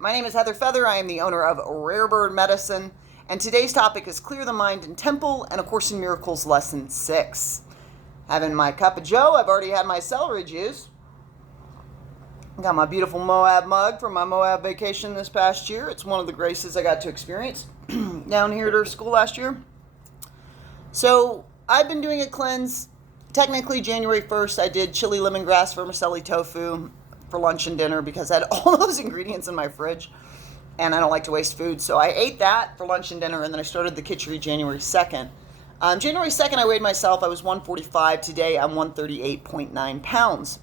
my name is Heather Feather. I am the owner of Rare Bird Medicine, and today's topic is Clear the Mind in Temple and A Course in Miracles Lesson 6. Having my cup of joe, I've already had my celery juice. Got my beautiful Moab mug from my Moab vacation this past year. It's one of the graces I got to experience down here at our school last year. So I've been doing a cleanse. Technically, January 1st, I did chili lemongrass vermicelli tofu for lunch and dinner because I had all those ingredients in my fridge and I don't like to waste food. So I ate that for lunch and dinner, and then I started the khichdi January 2nd. January 2nd, I weighed myself. I was 145. Today, I'm 138.9 pounds.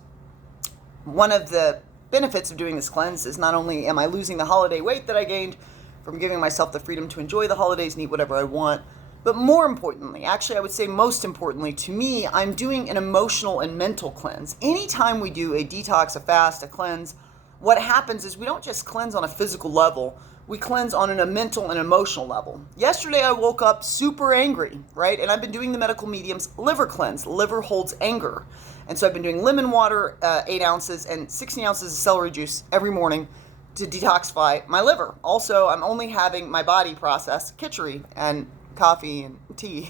One of the benefits of doing this cleanse is not only am I losing the holiday weight that I gained from giving myself the freedom to enjoy the holidays and eat whatever I want, but more importantly, actually I would say most importantly to me, I'm doing an emotional and mental cleanse. Anytime we do a detox, a fast, a cleanse, what happens is we don't just cleanse on a physical level, we cleanse on a mental and emotional level. Yesterday I woke up super angry, right? And I've been doing the medical medium's liver cleanse. Liver holds anger. And so I've been doing lemon water, 8 ounces, and 16 ounces of celery juice every morning to detoxify my liver. Also, I'm only having my body process khichdi and coffee and tea.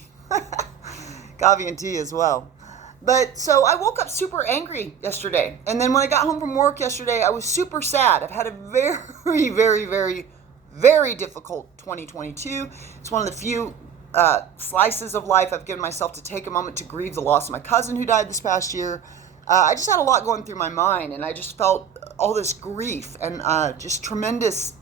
Coffee and tea as well. But so I woke up super angry yesterday. And then when I got home from work yesterday, I was super sad. I've had a very, very, very, very difficult 2022. It's one of the few slices of life I've given myself to take a moment to grieve the loss of my cousin who died this past year. I just had a lot going through my mind, and I just felt all this grief and just tremendous,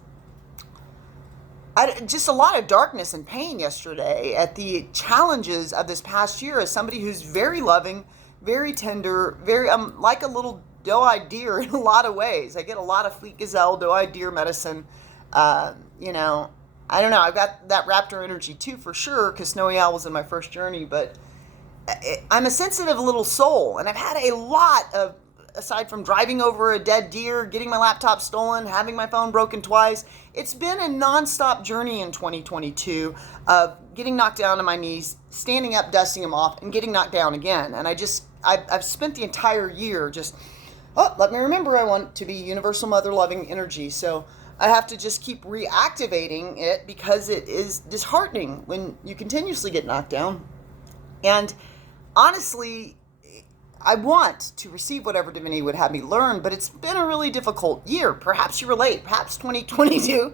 just a lot of darkness and pain yesterday at the challenges of this past year as somebody who's very loving, very tender, very like a little doe-eyed deer in a lot of ways. I get a lot of fleet gazelle, doe-eyed deer medicine. I don't know. I've got that raptor energy too, for sure, because Snowy Owl was in my first journey. But I'm a sensitive little soul, and I've had a lot of, aside from driving over a dead deer, getting my laptop stolen, having my phone broken twice, it's been a nonstop journey in 2022 of getting knocked down to my knees, standing up, dusting them off, and getting knocked down again. And I've spent the entire year just, let me remember I want to be universal mother loving energy. So I have to just keep reactivating it because it is disheartening when you continuously get knocked down. And honestly, I want to receive whatever divinity would have me learn, but it's been a really difficult year. Perhaps you relate. Perhaps 2022.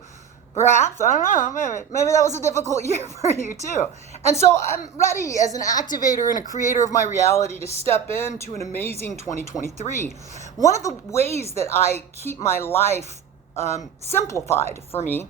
Perhaps, I don't know, maybe that was a difficult year for you too. And so I'm ready as an activator and a creator of my reality to step into an amazing 2023. One of the ways that I keep my life simplified for me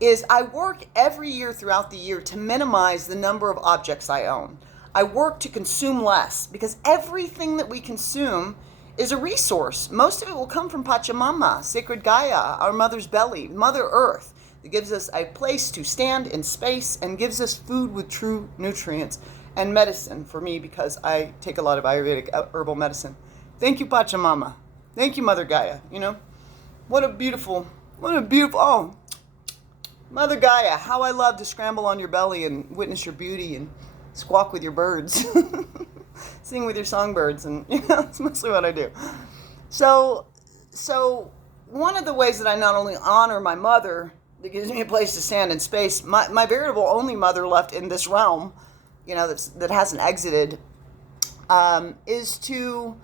is I work every year throughout the year to minimize the number of objects I own. I work to consume less because everything that we consume is a resource. Most of it will come from Pachamama, Sacred Gaia, our mother's belly, Mother Earth, that gives us a place to stand in space and gives us food with true nutrients and medicine for me because I take a lot of Ayurvedic herbal medicine. Thank you, Pachamama. Thank you, Mother Gaia. What a beautiful, Mother Gaia, how I love to scramble on your belly and witness your beauty and squawk with your birds, sing with your songbirds, and that's mostly what I do. So one of the ways that I not only honor my mother, that gives me a place to stand in space, my veritable only mother left in this realm, that hasn't exited, is to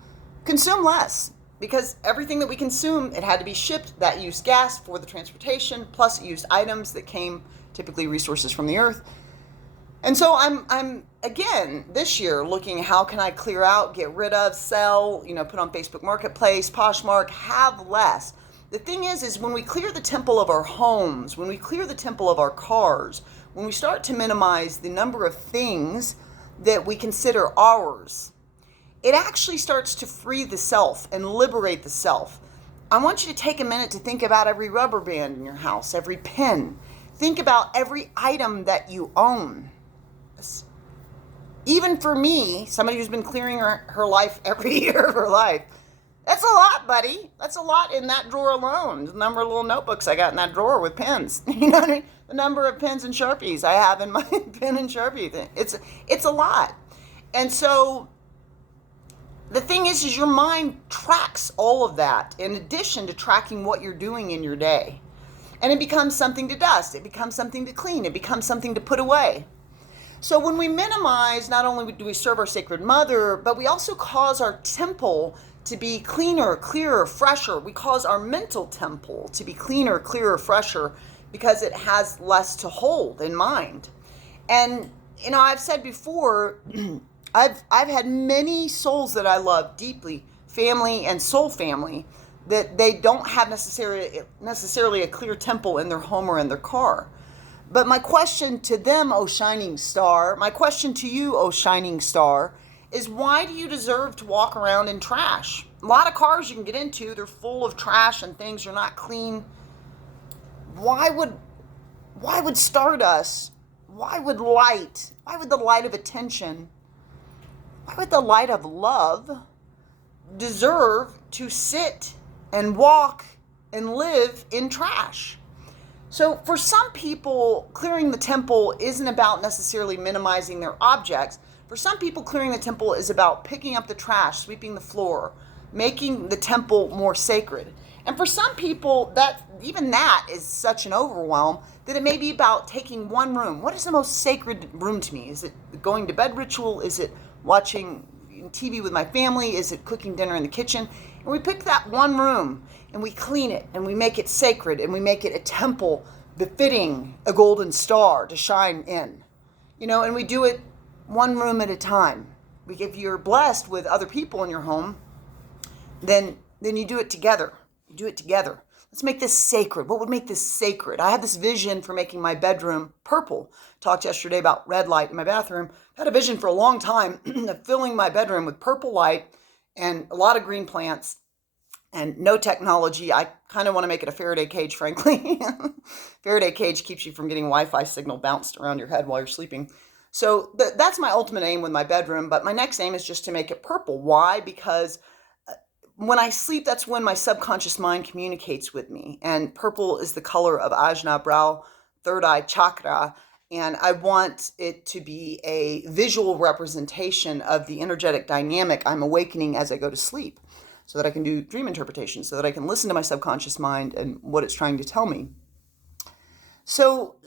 consume less. Because everything that we consume, it had to be shipped. That used gas for the transportation, plus it used items that came, typically resources from the earth. And so I'm again, this year, looking at how can I clear out, get rid of, sell, put on Facebook Marketplace, Poshmark, have less. The thing is when we clear the temple of our homes, when we clear the temple of our cars, when we start to minimize the number of things that we consider ours, it actually starts to free the self and liberate the self. I want you to take a minute to think about every rubber band in your house, every pen. Think about every item that you own. Even for me, somebody who's been clearing her life every year of her life, that's a lot, buddy. That's a lot in that drawer alone. The number of little notebooks I got in that drawer with pens. You know what I mean? The number of pens and Sharpies I have in my pen and Sharpie thing. It's a lot. And so the thing is your mind tracks all of that in addition to tracking what you're doing in your day. and it becomes something to dust, it becomes something to clean, it becomes something to put away. So when we minimize, not only do we serve our sacred mother, but we also cause our temple to be cleaner, clearer, fresher. We cause our mental temple to be cleaner, clearer, fresher, because it has less to hold in mind. And I've said before, I've had many souls that I love deeply, family and soul family, that they don't have necessarily a clear temple in their home or in their car. But my question to them, O shining star, my question to you, O shining star, is why do you deserve to walk around in trash? A lot of cars you can get into, they're full of trash and things are not clean. Why would stardust, why would the light of attention, why would the light of love deserve to sit and walk and live in trash? So for some people, clearing the temple isn't about necessarily minimizing their objects. For some people, clearing the temple is about picking up the trash, sweeping the floor, making the temple more sacred. And for some people, that is such an overwhelm that it may be about taking one room. What is the most sacred room to me? Is it the going to bed ritual? Is it watching TV with my family? Is it cooking dinner in the kitchen? And we pick that one room and we clean it and we make it sacred and we make it a temple befitting a golden star to shine in. And we do it one room at a time. If you're blessed with other people in your home, then you do it together. You do it together. Let's make this sacred. What would make this sacred? I have this vision for making my bedroom purple. Talked yesterday about red light in my bathroom. I had a vision for a long time of filling my bedroom with purple light and a lot of green plants and no technology. I kind of want to make it a Faraday cage, frankly. Faraday cage keeps you from getting Wi-Fi signal bounced around your head while you're sleeping. So that's my ultimate aim with my bedroom. But my next aim is just to make it purple. Why? Because when I sleep, that's when my subconscious mind communicates with me. And purple is the color of Ajna, brow, third eye chakra. And I want it to be a visual representation of the energetic dynamic I'm awakening as I go to sleep, so that I can do dream interpretation, so that I can listen to my subconscious mind and what it's trying to tell me. So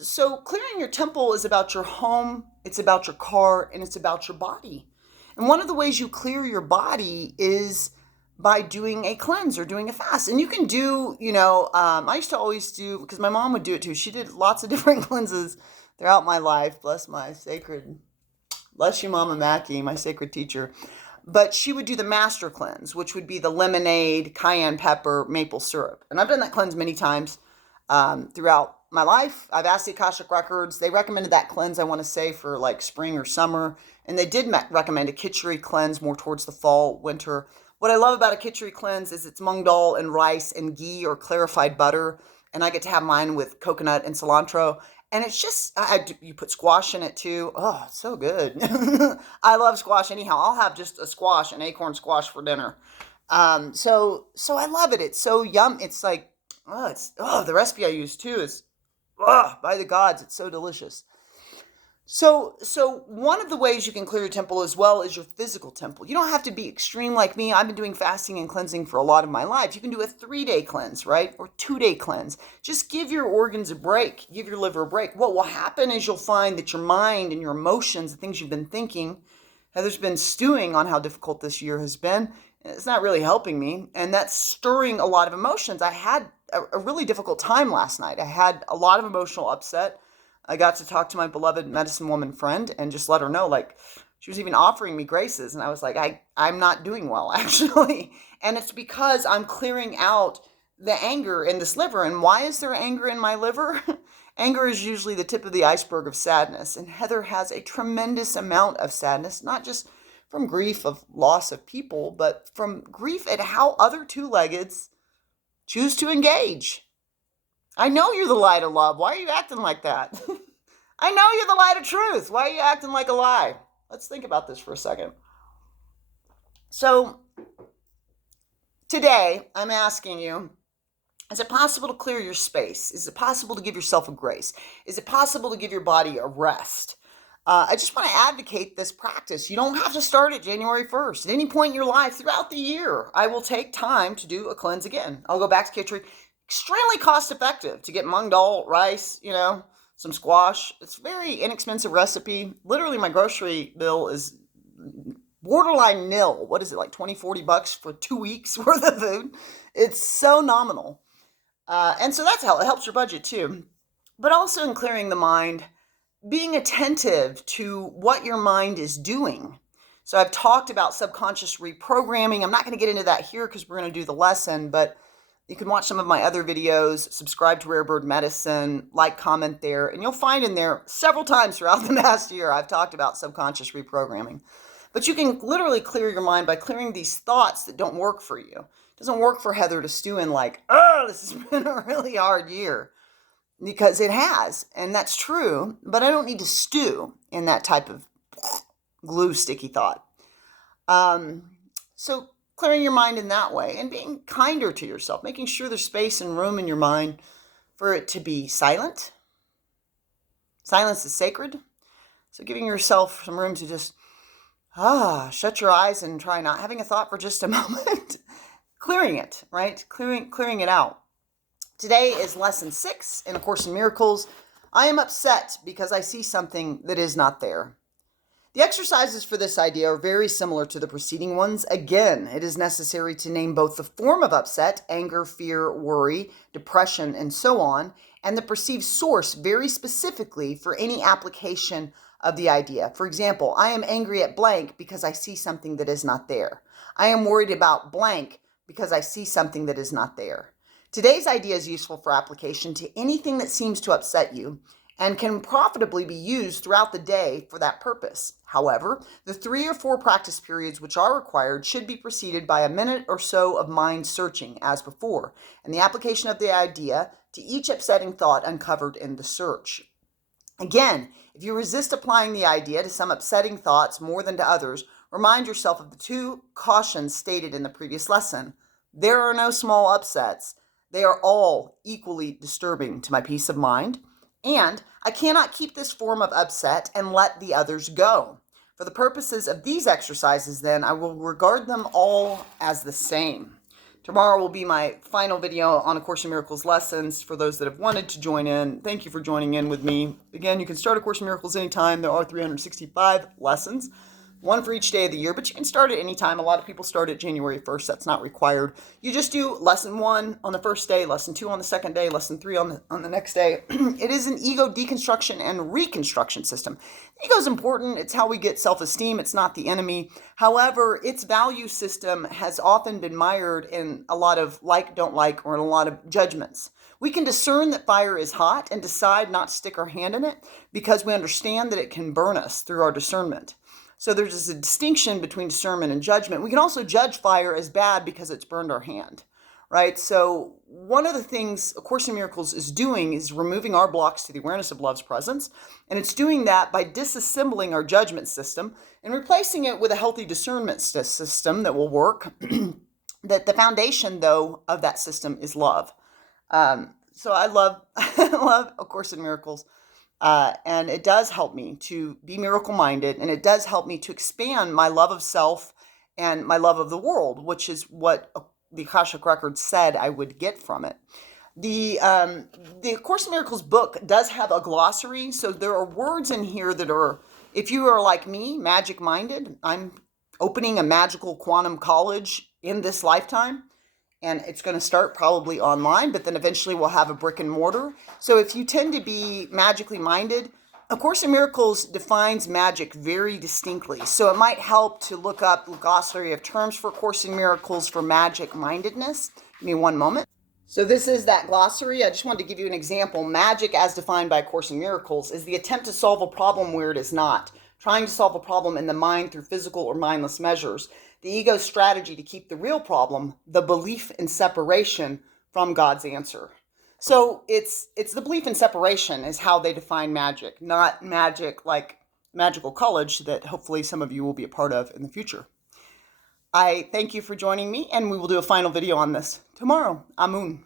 clearing your temple is about your home, it's about your car, and it's about your body. And one of the ways you clear your body is by doing a cleanse or doing a fast. And you can do, I used to always do, because my mom would do it too. She did lots of different cleanses throughout my life. Bless you, Mama Mackie, my sacred teacher. But she would do the master cleanse, which would be the lemonade, cayenne pepper, maple syrup. And I've done that cleanse many times throughout my life. I've asked the Akashic Records. They recommended that cleanse, I want to say, for like spring or summer. And they did recommend a khichdi cleanse more towards the fall, winter. What I love about a khichdi cleanse is it's mung dal and rice and ghee or clarified butter. And I get to have mine with coconut and cilantro. And it's just, you put squash in it too. Oh, it's so good. I love squash anyhow. I'll have just a squash, an acorn squash for dinner. So I love it. It's so yum. It's like, the recipe I use too is, by the gods, it's so delicious. So one of the ways you can clear your temple as well is your physical temple. You don't have to be extreme like me. I've been doing fasting and cleansing for a lot of my life. You can do a 3-day cleanse, right? Or 2-day cleanse. Just give your organs a break. Give your liver a break. What will happen is you'll find that your mind and your emotions, the things you've been thinking, Heather's been stewing on how difficult this year has been. It's not really helping me. And that's stirring a lot of emotions. I had a really difficult time last night. I had a lot of emotional upset. I got to talk to my beloved medicine woman friend and just let her know, like, she was even offering me graces. And I was like, I'm not doing well, actually. And it's because I'm clearing out the anger in this liver. And why is there anger in my liver? Anger is usually the tip of the iceberg of sadness. And Heather has a tremendous amount of sadness, not just from grief of loss of people, but from grief at how other two-leggeds choose to engage. I know you're the light of love. Why are you acting like that? I know you're the light of truth. Why are you acting like a lie? Let's think about this for a second. So today I'm asking you, is it possible to clear your space? Is it possible to give yourself a grace? Is it possible to give your body a rest? I just want to advocate this practice. You don't have to start it January 1st. At any point in your life throughout the year, I will take time to do a cleanse again. I'll go back to khichdi. extremely cost effective to get mung dal, rice, some squash. It's a very inexpensive recipe. Literally, my grocery bill is borderline nil. What is it, like 20, $40 for 2 weeks worth of food? It's so nominal. And so that's how it helps your budget too. But also in clearing the mind, being attentive to what your mind is doing. So I've talked about subconscious reprogramming. I'm not going to get into that here because we're going to do the lesson, but you can watch some of my other videos, subscribe to Rare Bird Medicine, like, comment there, and you'll find in there several times throughout the past year I've talked about subconscious reprogramming. But you can literally clear your mind by clearing these thoughts that don't work for you. It doesn't work for Heather to stew in like, oh, this has been a really hard year. Because it has, and that's true, but I don't need to stew in that type of glue sticky thought. So clearing your mind in that way and being kinder to yourself, making sure there's space and room in your mind for it to be silent. Silence is sacred. So giving yourself some room to just, shut your eyes and try not having a thought for just a moment. Clearing it, right? Clearing it out. Today is lesson 6 in A Course in Miracles. I am upset because I see something that is not there. The exercises for this idea are very similar to the preceding ones. Again, it is necessary to name both the form of upset, anger, fear, worry, depression, and so on, and the perceived source very specifically for any application of the idea. For example, I am angry at blank because I see something that is not there. I am worried about blank because I see something that is not there. Today's idea is useful for application to anything that seems to upset you and can profitably be used throughout the day for that purpose. However, the 3 or 4 practice periods which are required should be preceded by a minute or so of mind searching, as before, and the application of the idea to each upsetting thought uncovered in the search. Again, if you resist applying the idea to some upsetting thoughts more than to others, remind yourself of the 2 cautions stated in the previous lesson. There are no small upsets. They are all equally disturbing to my peace of mind, and I cannot keep this form of upset and let the others go. For the purposes of these exercises, then, I will regard them all as the same. Tomorrow will be my final video on A Course in Miracles lessons for those that have wanted to join in. Thank you for joining in with me. Again, you can start A Course in Miracles anytime. There are 365 lessons. 1 for each day of the year, but you can start at any time. A lot of people start at January 1st. That's not required. You just do lesson 1 on the first day, lesson 2 on the second day, lesson 3 on the next day. It is an ego deconstruction and reconstruction system. Ego is important. It's how we get self-esteem. It's not the enemy. However, its value system has often been mired in a lot of like, don't like, or in a lot of judgments. We can discern that fire is hot and decide not to stick our hand in it because we understand that it can burn us through our discernment. So there's a distinction between discernment and judgment. We can also judge fire as bad because it's burned our hand, right? So one of the things A Course in Miracles is doing is removing our blocks to the awareness of love's presence. And it's doing that by disassembling our judgment system and replacing it with a healthy discernment system that will work. That the foundation, though, of that system is love. So I love A Course in Miracles. And it does help me to be miracle-minded, and it does help me to expand my love of self and my love of the world, which is what the Akashic Records said I would get from it. The Course in Miracles book does have a glossary, so there are words in here that are, if you are like me, magic-minded, I'm opening a magical quantum college in this lifetime. And it's going to start probably online, but then eventually we'll have a brick and mortar. So if you tend to be magically minded, A Course in Miracles defines magic very distinctly. So it might help to look up the glossary of terms for A Course in Miracles for magic mindedness. Give me one moment. So this is that glossary. I just wanted to give you an example. Magic, as defined by A Course in Miracles, is the attempt to solve a problem where it is not. Trying to solve a problem in the mind through physical or mindless measures. The ego's strategy to keep the real problem, the belief in separation from God's answer. So it's the belief in separation is how they define magic, not magic like Magical College that hopefully some of you will be a part of in the future. I thank you for joining me, and we will do a final video on this tomorrow. Amun.